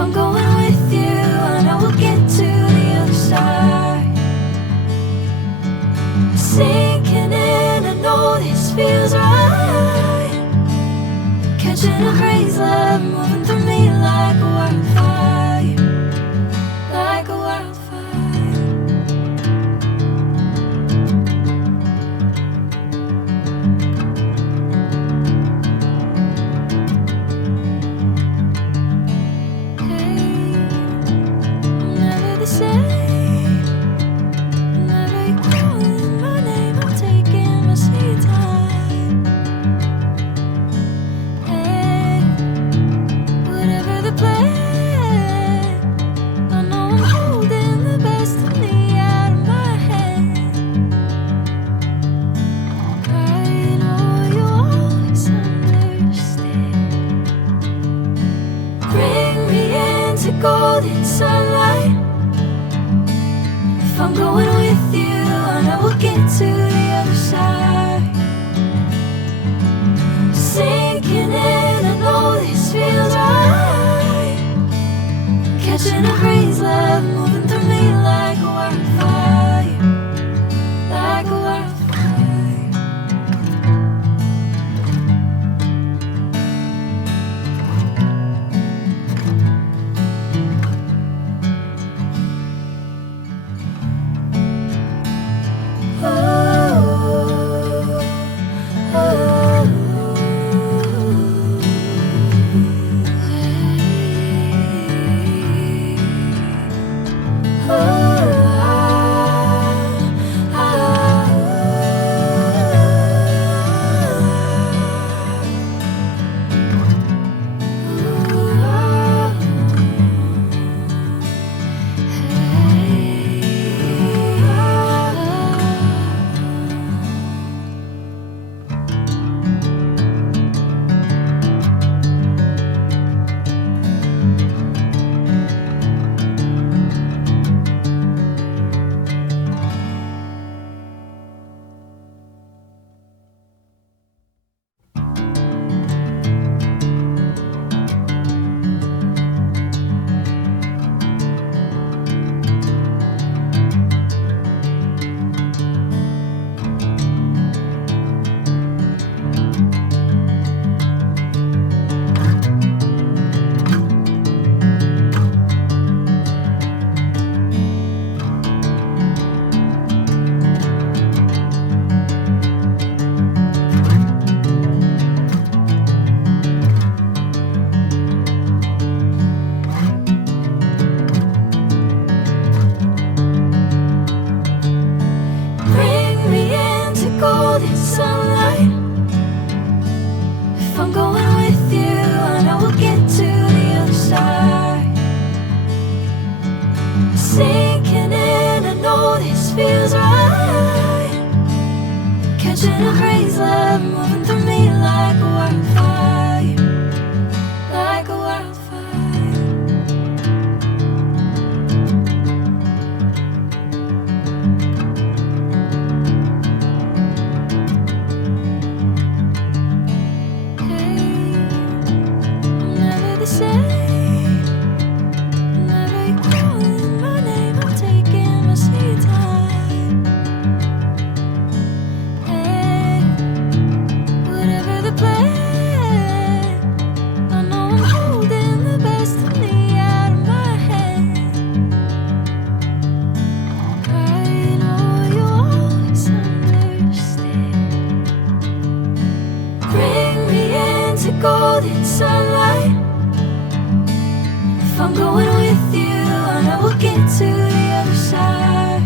I'm going with you, I know we'll get to the other side. Sinking in, I know this feels right. Catching a crazy love, moving through me like a wildfire, like a wildfire. Golden sunlight. If I'm going with you, I know we'll get to the other side. Sinking in, I know this feels right. Catching a crazy love, moving through me like a wildfire, like a wildfire. Golden sunlight. If I'm going with you, I know we'll get to the other side.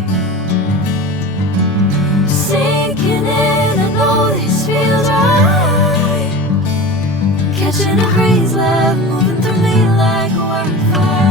Sinking in, I know this feels right. Catching a crazy love, moving through me like a wildfire.